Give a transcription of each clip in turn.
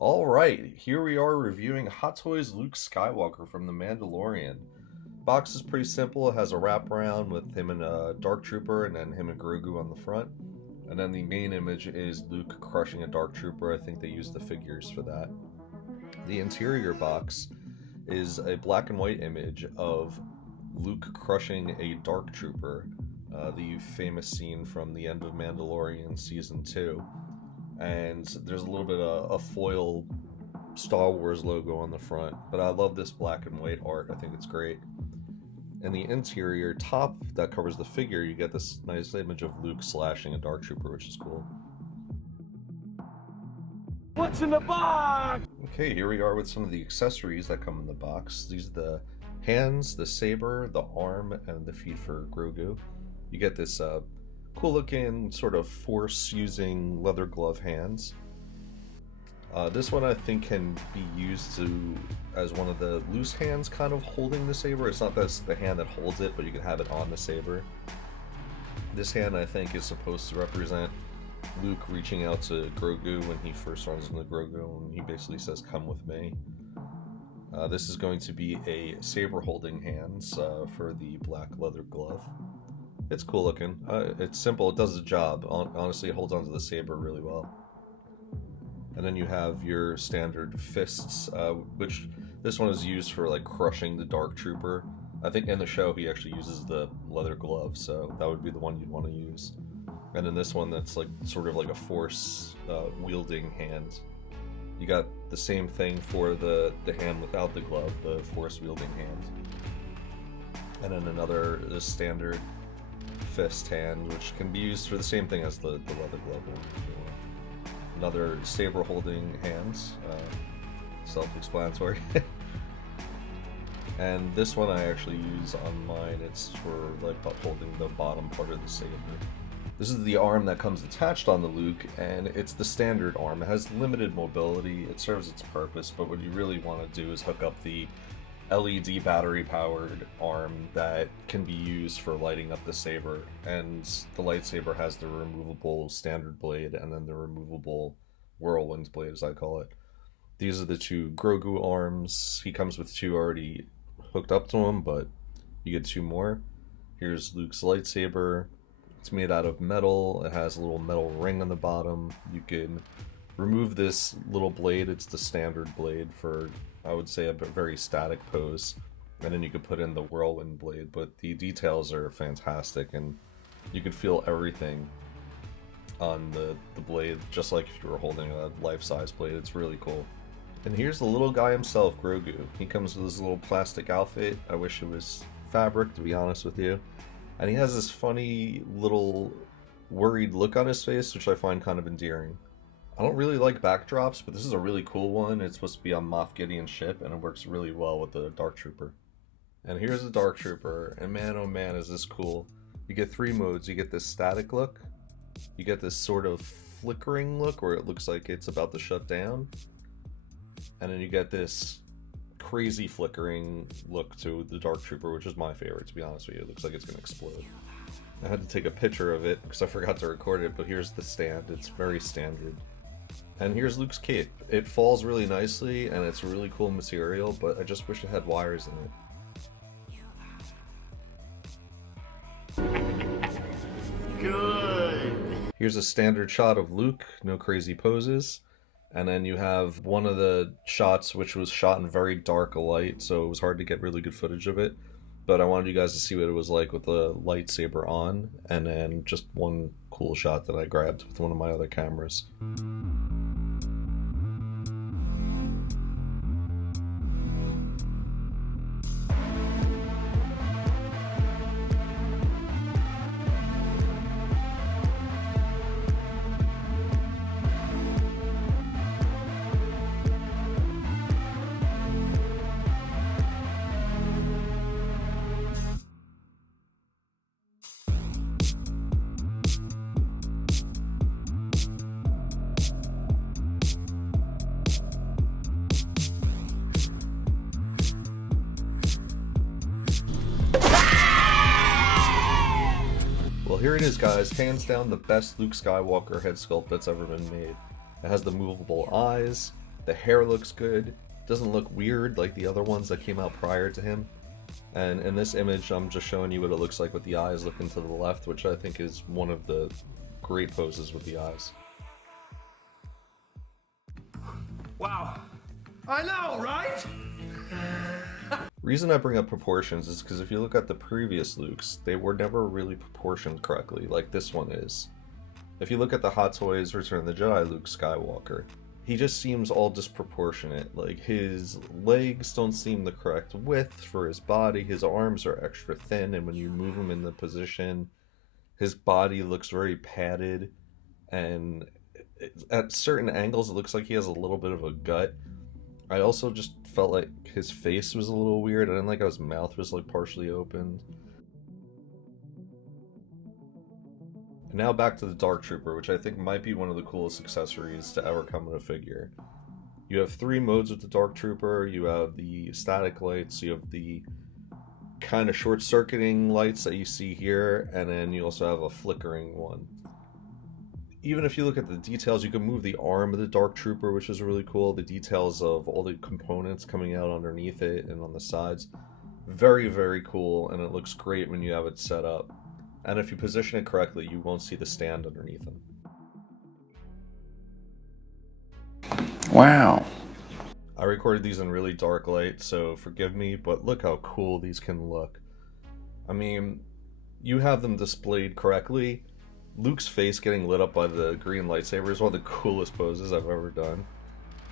Alright, here we are reviewing Hot Toys Luke Skywalker from The Mandalorian. Box is pretty simple, it has a wraparound with him and a Dark Trooper and then him and Grogu on the front. And then the main image is Luke crushing a Dark Trooper. I think they used the figures for that. The interior box is a black and white image of Luke crushing a Dark Trooper, the famous scene from the end of Mandalorian Season 2. And there's a little bit of a foil Star Wars logo on the front, but I love this black and white art. I think it's great. In the interior top that covers the figure, you get this nice image of Luke slashing a Dark Trooper, which is cool. What's in the box? Okay, here we are with some of the accessories that come in the box. These are the hands, the saber, the arm, and the feet for Grogu. You get this cool looking sort of force using leather glove hands. This one I think can be used as one of the loose hands kind of holding the saber. It's not that's the hand that holds it, but you can have it on the saber. This hand I think is supposed to represent Luke reaching out to Grogu when he first runs into Grogu and he basically says, "Come with me." This is going to be a saber holding hands for the black leather glove. It's cool looking. It's simple. It does the job. Honestly, it holds onto the saber really well. And then you have your standard fists, which this one is used for like crushing the Dark Trooper. I think in the show he actually uses the leather glove, so that would be the one you'd want to use. And then this one that's like sort of like a force wielding hand. You got the same thing for the hand without the glove, the force wielding hand. And then another standard fist hand, which can be used for the same thing as the leather glove one. Another saber holding hands, self-explanatory. And this one I actually use on mine. It's for like holding the bottom part of the saber. This is the arm that comes attached on the Luke, and it's the standard arm. It has limited mobility, it serves its purpose, but what you really want to do is hook up the LED battery powered arm that can be used for lighting up the saber. And the lightsaber has the removable standard blade and then the removable whirlwind blade, as I call it. These are the two Grogu arms. He comes with two already hooked up to him, but you get two more. Here's Luke's lightsaber. It's made out of metal. It has a little metal ring on the bottom. You can remove this little blade. It's the standard blade for, I would say, a very static pose. And then you could put in the whirlwind blade, but the details are fantastic and you can feel everything on the blade, just like if you were holding a life-size blade. It's really cool. And here's the little guy himself, Grogu. He comes with his little plastic outfit. I wish it was fabric, to be honest with you. And he has this funny little worried look on his face, which I find kind of endearing. I don't really like backdrops, but this is a really cool one. It's supposed to be on Moff Gideon's ship, and it works really well with the Dark Trooper. And here's the Dark Trooper, and man oh man is this cool. You get three modes. You get this static look, you get this sort of flickering look where it looks like it's about to shut down, and then you get this crazy flickering look to the Dark Trooper, which is my favorite, to be honest with you. It looks like it's gonna explode. I had to take a picture of it because I forgot to record it, but here's the stand. It's very standard. And here's Luke's cape. It falls really nicely and it's really cool material, but I just wish it had wires in it. Good. Here's a standard shot of Luke, no crazy poses. And then you have one of the shots which was shot in very dark light, so it was hard to get really good footage of it. But I wanted you guys to see what it was like with the lightsaber on, and then just one cool shot that I grabbed with one of my other cameras. Well, here it is, guys. Hands down the best Luke Skywalker head sculpt that's ever been made. It has the movable eyes, The hair looks good. Doesn't look weird like the other ones that came out prior to him. And in this image, I'm just showing you what it looks like with the eyes looking to the left, which I think is one of the great poses with the eyes. Wow. I know, right? Reason I bring up proportions is because if you look at the previous Lukes, they were never really proportioned correctly, like this one is. If you look at the Hot Toys Return of the Jedi Luke Skywalker, he just seems all disproportionate. Like, his legs don't seem the correct width for his body, his arms are extra thin, and when you move him in the position, his body looks very padded, and at certain angles it looks like he has a little bit of a gut. I also just felt like his face was a little weird. I didn't like how his mouth was like partially opened. And now back to the Dark Trooper, which I think might be one of the coolest accessories to ever come in a figure. You have 3 modes with the Dark Trooper. You have the static lights, you have the kind of short-circuiting lights that you see here, and then you also have a flickering one. Even if you look at the details, you can move the arm of the Dark Trooper, which is really cool. The details of all the components coming out underneath it and on the sides. Very, very cool, and it looks great when you have it set up. And if you position it correctly, you won't see the stand underneath them. Wow. I recorded these in really dark light, so forgive me, but look how cool these can look. I mean, you have them displayed correctly. Luke's face getting lit up by the green lightsaber is one of the coolest poses I've ever done.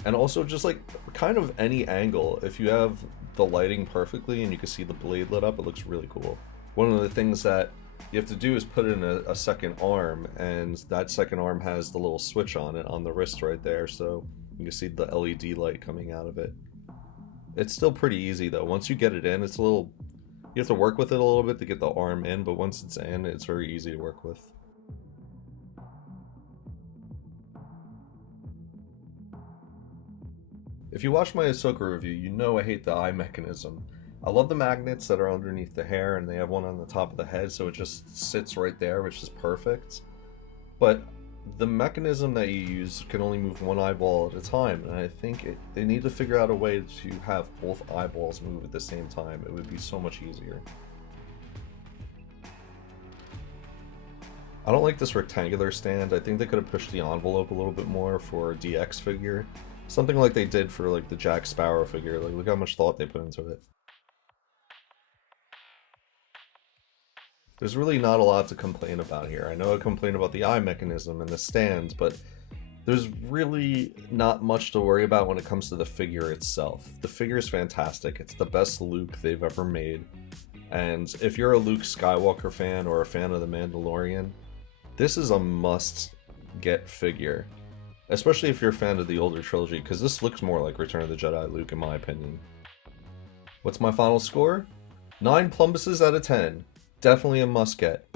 And also just like kind of any angle, if you have the lighting perfectly and you can see the blade lit up, it looks really cool. One of the things that you have to do is put in a second arm, and that second arm has the little switch on it on the wrist right there, so you can see the LED light coming out of it. It's still pretty easy though. Once you get it in, it's a little, you have to work with it a little bit to get the arm in, but once it's in, it's very easy to work with. If you watch my Ahsoka review, you know I hate the eye mechanism. I love the magnets that are underneath the hair, and they have one on the top of the head, so it just sits right there, which is perfect. But the mechanism that you use can only move one eyeball at a time, and I think they need to figure out a way to have both eyeballs move at the same time. It would be so much easier. I don't like this rectangular stand. I think they could have pushed the envelope a little bit more for a DX figure. Something like they did for like the Jack Sparrow figure. Like, look how much thought they put into it. There's really not a lot to complain about here. I know I complain about the eye mechanism and the stands, but there's really not much to worry about when it comes to the figure itself. The figure is fantastic. It's the best Luke they've ever made. And if you're a Luke Skywalker fan or a fan of the Mandalorian, this is a must-get figure. Especially if you're a fan of the older trilogy, because this looks more like Return of the Jedi Luke in my opinion. What's my final score? 9 plumbuses out of 10. Definitely a must get.